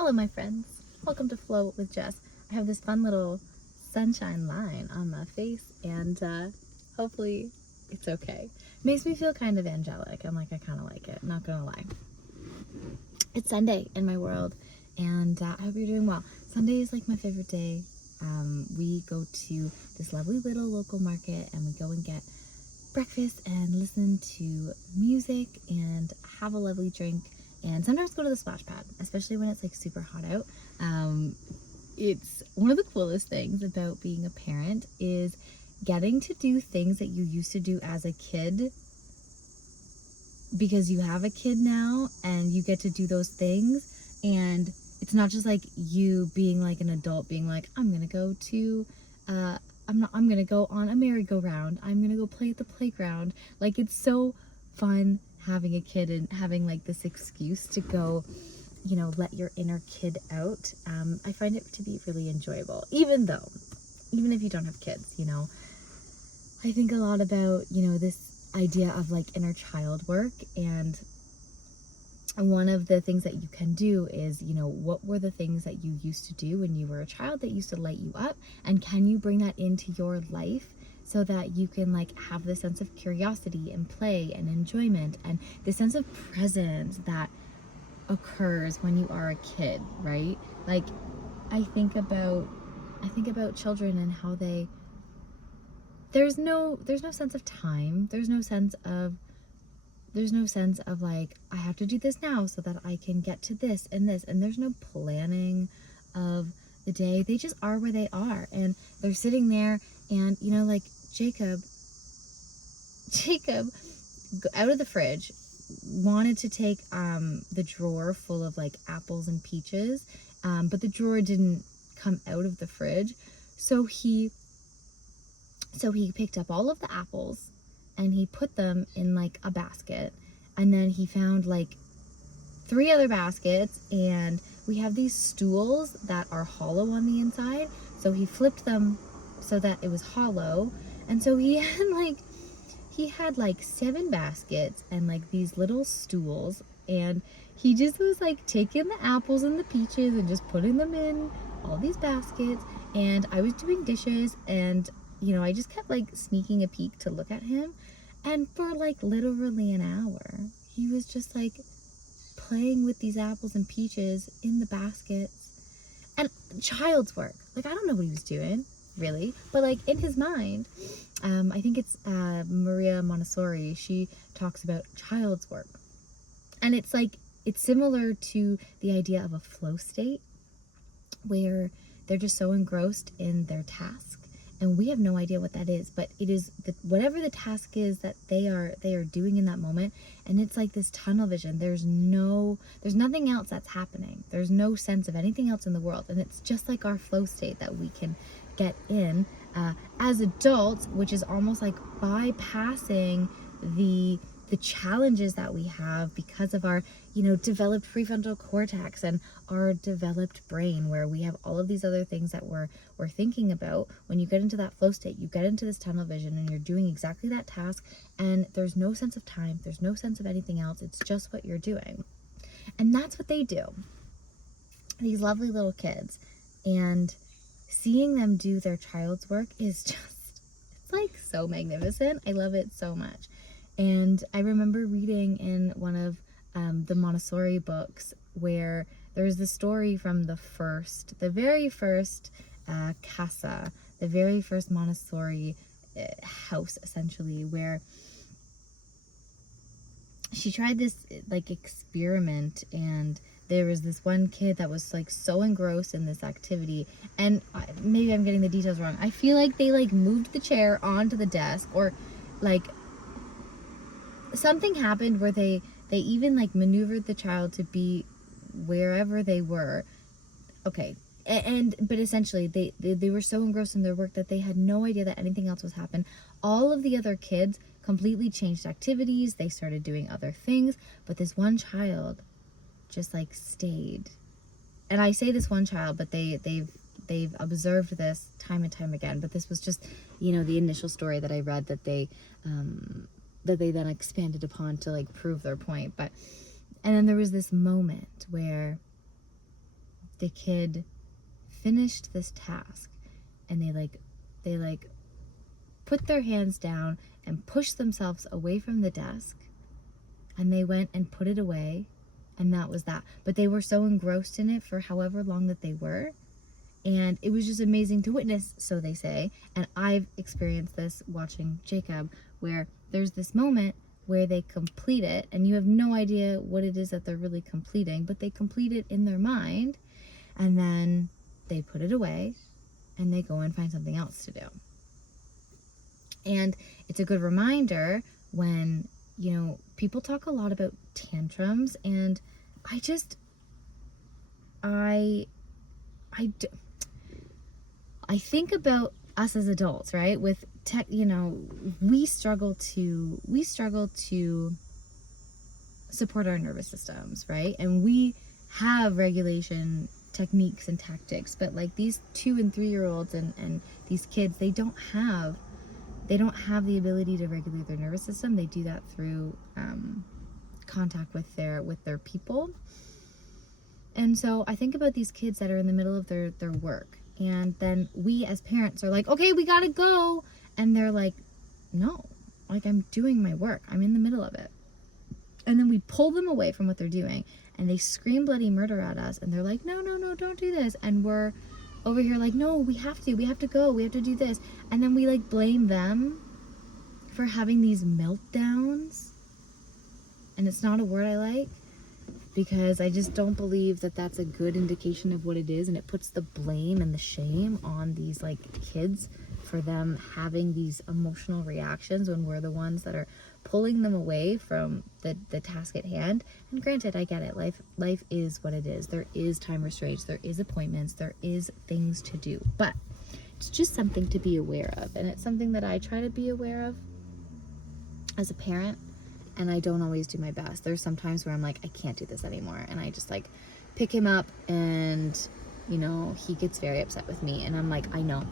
Hello, my friends. Welcome to Flow with Jess. I have this fun little sunshine line on my face, and hopefully it's okay. Makes me feel kind of angelic. I kind of like it, not gonna lie. It's Sunday in my world, and I hope you're doing well. Sunday is like my favorite day. We go to this lovely little local market, and we go and get breakfast and listen to music and have a lovely drink, and sometimes go to the splash pad, especially when it's like super hot out. It's one of the coolest things about being a parent is getting to do things that you used to do as a kid, because you have a kid now and you get to do those things. And it's not just like you being like an adult being like, I'm gonna go to I'm gonna go on a merry-go-round, I'm gonna go play at the playground. Like, it's so fun having a kid and having like this excuse to go, let your inner kid out. I find it to be really enjoyable, even if you don't have kids. I think a lot about, this idea of like inner child work, and one of the things that you can do is, what were the things that you used to do when you were a child that used to light you up, and can you bring that into your life so that you can like have this sense of curiosity and play and enjoyment and the sense of presence that occurs when you are a kid, right? Like, I think about children and how there's no sense of time. There's no sense of like, I have to do this now so that I can get to this and this, and there's no planning of the day. They just are where they are, and they're sitting there, and like Jacob out of the fridge wanted to take the drawer full of like apples and peaches, but the drawer didn't come out of the fridge, so he picked up all of the apples and he put them in like a basket, and then he found like 3 other baskets, and we have these stools that are hollow on the inside, so he flipped them so that it was hollow, and so he had like 7 baskets and like these little stools, and he just was like taking the apples and the peaches and just putting them in all these baskets. And I was doing dishes, and I just kept like sneaking a peek to look at him, and for like literally an hour he was just like playing with these apples and peaches in the baskets. And child's work, like, I don't know what he was doing really, but like in his mind, I think it's Maria Montessori, she talks about child's work, and it's like, it's similar to the idea of a flow state where they're just so engrossed in their task, and we have no idea what that is, but it is whatever the task is that they are doing in that moment. And it's like this tunnel vision. There's nothing else that's happening. There's no sense of anything else in the world, and it's just like our flow state that we can get in as adults, which is almost like bypassing the challenges that we have because of our developed prefrontal cortex and our developed brain, where we have all of these other things that we're thinking about. When you get into that flow state, you get into this tunnel vision, and you're doing exactly that task, and there's no sense of time, there's no sense of anything else, it's just what you're doing. And that's what they do, these lovely little kids. And seeing them do their child's work is just, it's like so magnificent. I love it so much. And I remember reading in one of the Montessori books where there's the story from the very first casa, the very first Montessori house, essentially, where she tried this like experiment, and there was this one kid that was like so engrossed in this activity, and maybe I'm getting the details wrong. I feel like they like moved the chair onto the desk, or like something happened where they even like maneuvered the child to be wherever they were. Okay. But essentially they were so engrossed in their work that they had no idea that anything else was happening. All of the other kids completely changed activities. They started doing other things, but this one child just like stayed. And I say this one child, but they've observed this time and time again. But this was just, the initial story that I read that they then expanded upon to like prove their point. And then there was this moment where the kid finished this task, and they like put their hands down and pushed themselves away from the desk, and they went and put it away, and that was that. But they were so engrossed in it for however long that they were, and it was just amazing to witness, so they say. And I've experienced this watching Jacob, where there's this moment where they complete it, and you have no idea what it is that they're really completing, but they complete it in their mind, and then they put it away, and they go and find something else to do. And it's a good reminder when, you know, people talk a lot about tantrums, and I think about us as adults, right? With tech, you know, we struggle to support our nervous systems, right? And we have regulation techniques and tactics, but like these 2 and 3 year olds and these kids, they don't have the ability to regulate their nervous system. They do that through contact with their people. And so I think about these kids that are in the middle of their work, and then we as parents are like, okay, we gotta go, and they're like, no, like, I'm doing my work, I'm in the middle of it. And then we pull them away from what they're doing, and they scream bloody murder at us, and they're like, no, don't do this. And we're over here like, no, we have to go, we have to do this. And then we like blame them for having these meltdowns. And it's not a word I like, because I just don't believe that that's a good indication of what it is, and it puts the blame and the shame on these like kids for them having these emotional reactions when we're the ones that are pulling them away from the task at hand. And granted, I get it, life is what it is. There is time restraints, there is appointments, there is things to do, but it's just something to be aware of, and it's something that I try to be aware of as a parent. And I don't always do my best. There's some times where I'm like, I can't do this anymore, and I just like pick him up, and you know, he gets very upset with me, and I'm like, I know,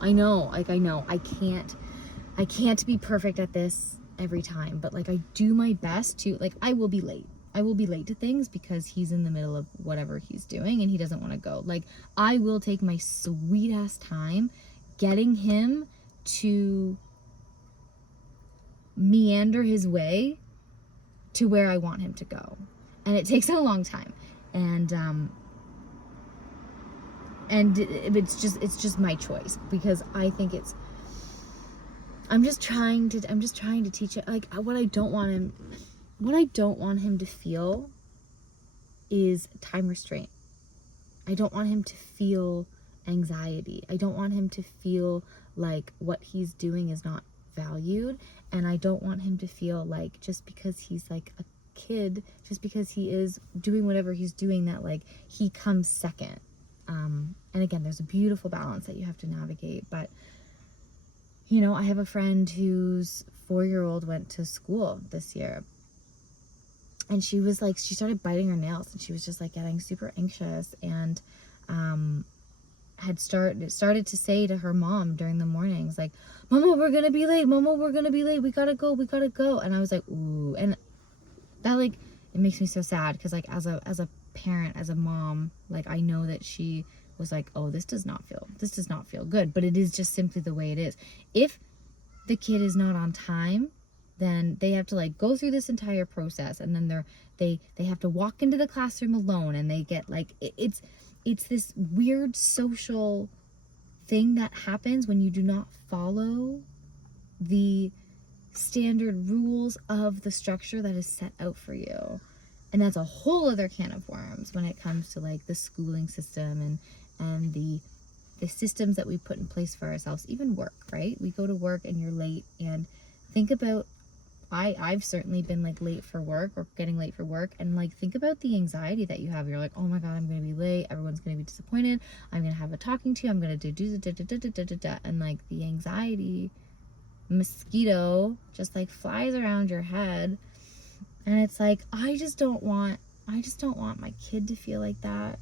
like, I can't be perfect at this every time, but like I do my best to, like, I will be late to things because he's in the middle of whatever he's doing and he doesn't want to go. Like, I will take my sweet ass time getting him to meander his way to where I want him to go, and it takes a long time, and it's just my choice, because I think I'm just trying to teach it. Like, what I don't want him to feel is time restraint. I don't want him to feel anxiety. I don't want him to feel like what he's doing is not valued, and I don't want him to feel like just because he's like a kid, just because he is doing whatever he's doing, that like he comes second. And again, there's a beautiful balance that you have to navigate. But you know, I have a friend whose 4-year-old went to school this year, and she was like, she started biting her nails, and she was just like getting super anxious, and had started to say to her mom during the mornings, like, Mama, we're gonna be late, we gotta go. And I was like, ooh. And that, like, it makes me so sad, because like as a parent, as a mom, like, I know that she was like, oh, this does not feel good, but it is just simply the way it is. If the kid is not on time, then they have to like go through this entire process, and then they have to walk into the classroom alone, and they get like, it's this weird social thing that happens when you do not follow the standard rules of the structure that is set out for you. And that's a whole other can of worms when it comes to like the schooling system and the systems that we put in place for ourselves. Even work, right? We go to work and you're late, and think about, I've certainly been like late for work, or getting late for work, and like think about the anxiety that you have. You're like, oh my god, I'm gonna be late, everyone's gonna be disappointed, I'm gonna have a talking to, I'm gonna do and like the anxiety mosquito just like flies around your head. And it's like, I just don't want my kid to feel like that,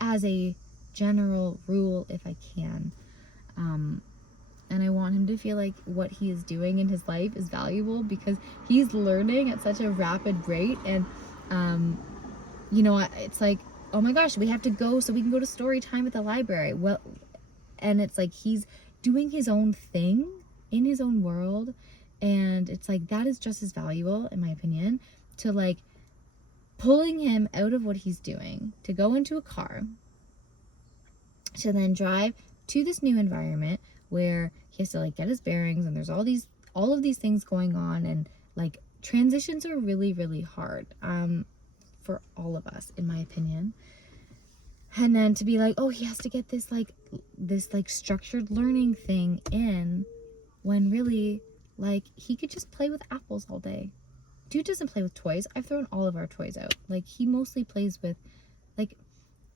as a general rule, if I can. And I want him to feel like what he is doing in his life is valuable, because he's learning at such a rapid rate. And you know, it's like, oh my gosh, we have to go so we can go to story time at the library. Well, and it's like he's doing his own thing in his own world, and it's like that is just as valuable, in my opinion, to like pulling him out of what he's doing to go into a car to then drive to this new environment where he has to like get his bearings, and there's all of these things going on, and like transitions are really, really hard for all of us, in my opinion. And then to be like, oh, he has to get this structured learning thing in, when really like he could just play with apples all day. Dude doesn't play with toys. I've thrown all of our toys out. Like, he mostly plays with, like,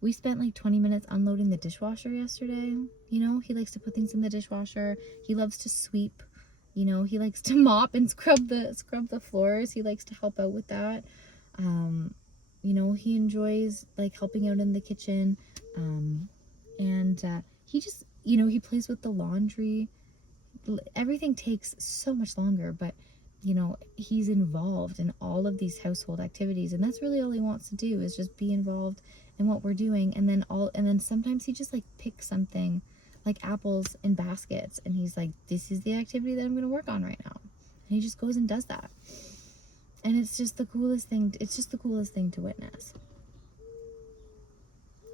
we spent like 20 minutes unloading the dishwasher yesterday. You know, he likes to put things in the dishwasher. He loves to sweep. You know, he likes to mop and scrub the floors. He likes to help out with that. You know, he enjoys like helping out in the kitchen. And he just, you know, he plays with the laundry. Everything takes so much longer, but you know, he's involved in all of these household activities, and that's really all he wants to do, is just be involved in what we're doing. And then sometimes he just like picks something like apples in baskets, and he's like, this is the activity that I'm going to work on right now, and he just goes and does that. And it's just the coolest thing. It's just the coolest thing to witness.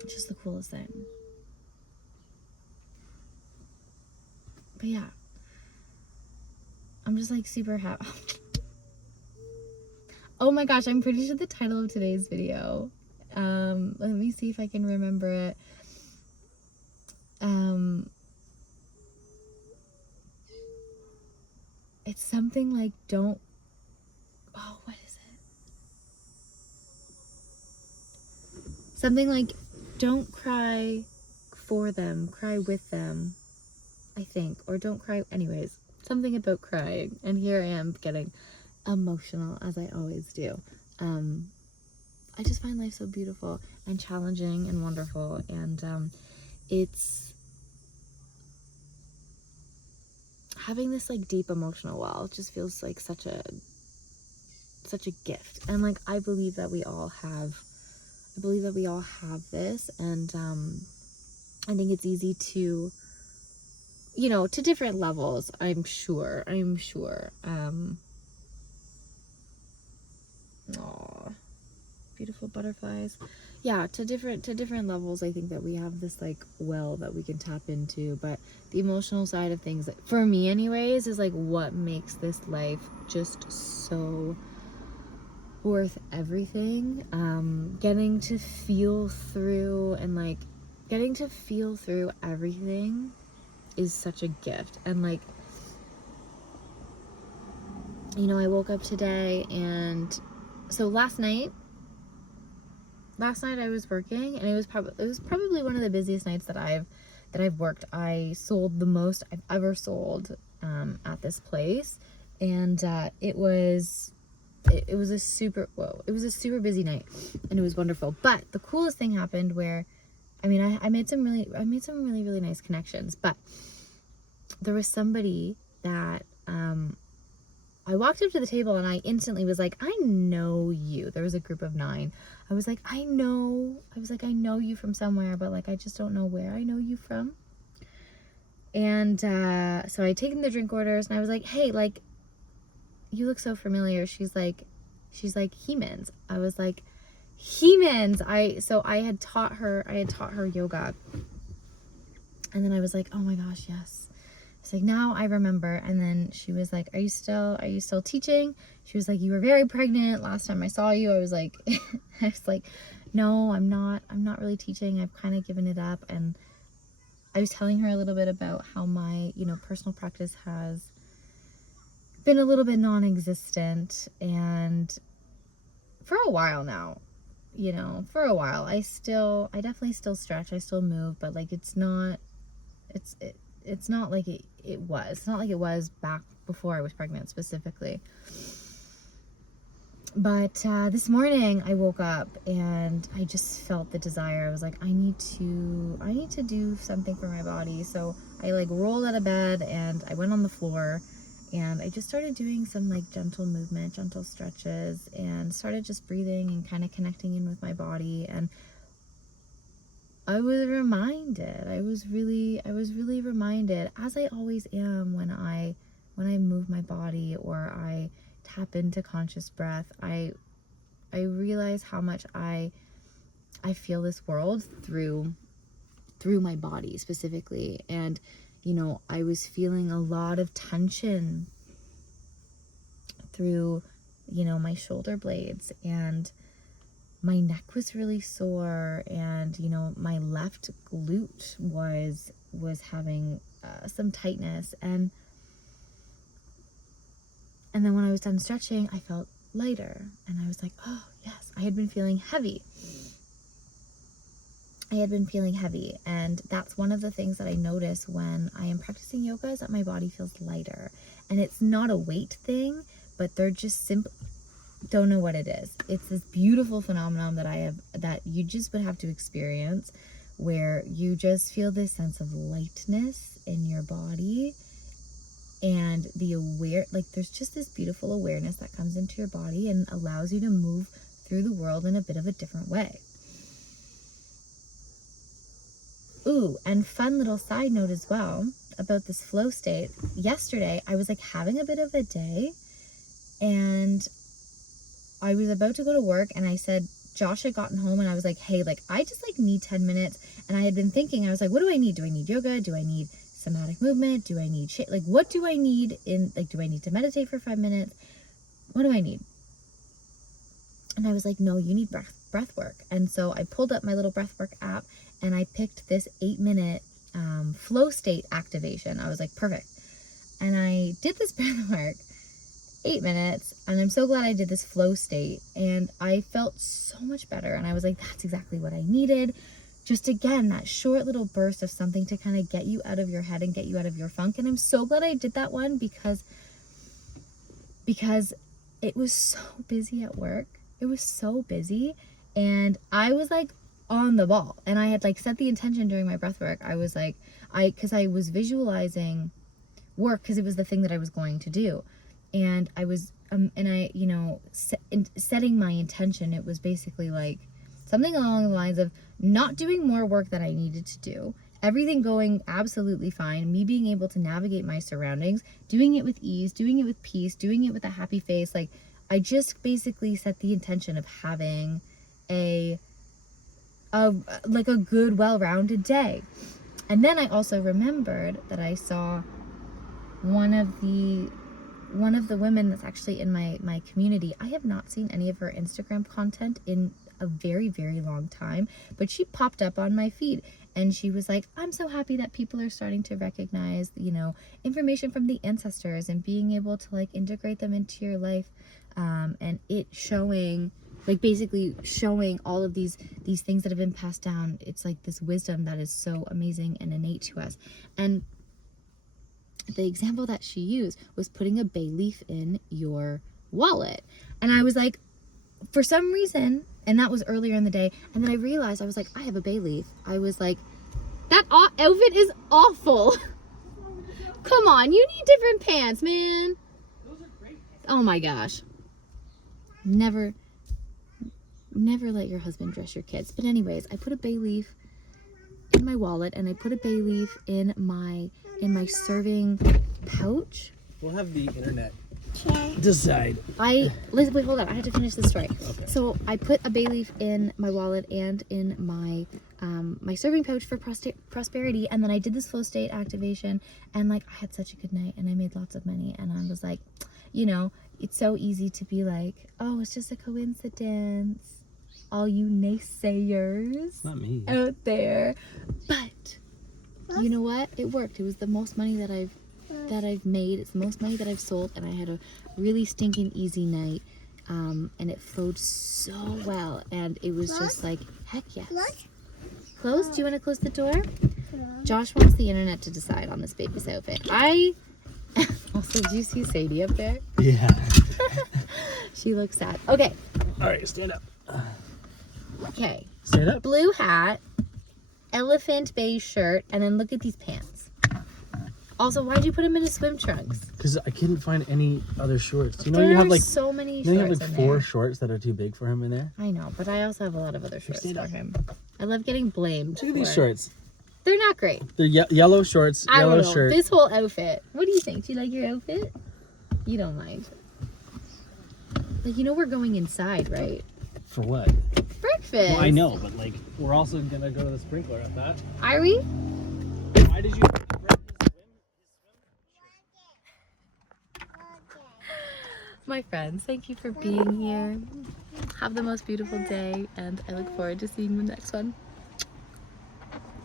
It's just the coolest thing. But yeah, I'm just like super happy. Oh my gosh, I'm pretty sure the title of today's video, let me see if I can remember it. It's something like what is it? Something like, don't cry for them, cry with them, I think. Or don't cry, anyways. Something about crying. And here I am getting emotional, as I always do. I just find life so beautiful and challenging and wonderful. And it's having this like deep emotional well just feels like such a gift. And like I believe that we all have this. And I think it's easy to, you know, to different levels, I'm sure. Aw, beautiful butterflies. Yeah, to different levels, I think that we have this like well that we can tap into. But the emotional side of things, for me anyways, is like what makes this life just so worth everything. Getting to feel through everything is such a gift. And like, you know, I woke up today, and so last night I was working, and it was probably one of the busiest nights that I've worked. I sold the most I've ever sold at this place, and it was a super busy night, and it was wonderful. But the coolest thing happened where, I mean, I made some really really nice connections. But there was somebody that I walked up to the table, and I instantly was like, I know you. There was a group of 9. I was like, I know you from somewhere, but like I just don't know where I know you from. And so I taken the drink orders, and I was like, hey, like, you look so familiar. She's like, He-Mans. I was like, He-Mans. I had taught her yoga. And then I was like, oh my gosh, yes. It's like, now I remember. And then she was like, are you still teaching? She was like, you were very pregnant last time I saw you. I was like, no, I'm not really teaching. I've kind of given it up. And I was telling her a little bit about how my, you know, personal practice has been a little bit non-existent. And for a while now, you know, I definitely still stretch. I still move, but like, it's not like it was. It's not like it was back before I was pregnant specifically. But this morning I woke up, and I just felt the desire. I was like, I need to do something for my body. So I like rolled out of bed, and I went on the floor, and I just started doing some like gentle movement, gentle stretches, and started just breathing and kind of connecting in with my body. And I was really reminded, as I always am when I move my body or I tap into conscious breath. I realize how much I feel this world through my body specifically. And I was feeling a lot of tension through my shoulder blades, and my neck was really sore, and my left glute was having some tightness, and then when I was done stretching, I felt lighter, and I was like, oh yes, I had been feeling heavy, and that's one of the things that I notice when I am practicing yoga, is that my body feels lighter. And it's not a weight thing, but they're just simply don't know what it is. It's this beautiful phenomenon that you just would have to experience, where you just feel this sense of lightness in your body, and there's just this beautiful awareness that comes into your body and allows you to move through the world in a bit of a different way. Ooh, and fun little side note as well about this flow state. Yesterday, I was having a bit of a day, and I was about to go to work, and I said, Josh had gotten home, and I was like, hey, I just need 10 minutes. And I had been thinking, I was like, what do I need? Do I need yoga? Do I need somatic movement? Do I need shit? What do I need do I need to meditate for 5 minutes? What do I need? And I was like, no, you need breath work. And so I pulled up my little breath work app, and I picked this 8-minute flow state activation. I was like, perfect. And I did this breath work, 8 minutes, and I'm so glad I did this flow state, and I felt so much better. And I was like, that's exactly what I needed. Just again, that short little burst of something to kind of get you out of your head and get you out of your funk. And I'm so glad I did that one, because it was so busy at work. It was so busy, and I was on the ball, and I had set the intention during my breath work. I was because I was visualizing work, because it was the thing that I was going to do. And I was, setting my intention. It was basically something along the lines of not doing more work that I needed to do, everything going absolutely fine, me being able to navigate my surroundings, doing it with ease, doing it with peace, doing it with a happy face. I just basically set the intention of having a good, well-rounded day. And then I also remembered that I saw one of the women that's actually in my community. I have not seen any of her Instagram content in a very, very long time, but she popped up on my feed, and she was like, I'm so happy that people are starting to recognize, information from the ancestors and being able to integrate them into your life, and it showing, basically showing all of these things that have been passed down. It's this wisdom that is so amazing and innate to us. And the example that she used was putting a bay leaf in your wallet. And I was like, for some reason, and that was earlier in the day, and then I realized, I was like, I have a bay leaf. I was like, that outfit is awful. Come on, you need different pants, man. Those are great pants. Oh my gosh. Never let your husband dress your kids. But anyways, I put a bay leaf in my wallet, and I put a bay leaf in my serving pouch. We'll have the internet decide. Wait, hold on. I have to finish the story. Okay. So I put a bay leaf in my wallet and in my my serving pouch for prosperity, and then I did this flow state activation, and I had such a good night, and I made lots of money, and I was like, it's so easy to be like, oh, it's just a coincidence. All you naysayers Not me. out there. But you know what? It worked. It was the most money that I've made. It's the most money that I've sold, and I had a really stinking easy night. And it flowed so well, and it was just heck yes. Close? Do you want to close the door? Josh wants the internet to decide on this baby's outfit. Also, do you see Sadie up there? Yeah. She looks sad. Okay. All right, stand up. Okay. Stand up. Blue hat, elephant beige shirt, and then look at these pants. Also, why'd you put them in his swim trunks? Because I couldn't find any other shorts. You know, There you have are like so many you shorts have like in 4 there. shorts that are too big for him in there. I know, but I also have a lot of other shorts stand for up. him. I love getting blamed. Look at these for- shorts. They're not great. They're yellow shorts, I yellow don't know. shirt. This whole outfit. What do you think? Do you like your outfit? You don't mind. Like, you know we're going inside, right? For what? Breakfast. Well, I know, but like we're also gonna go to the sprinkler at that. Are we? Why did you break his swim? My friends, thank you for being here. Have the most beautiful day, and I look forward to seeing you in the next one.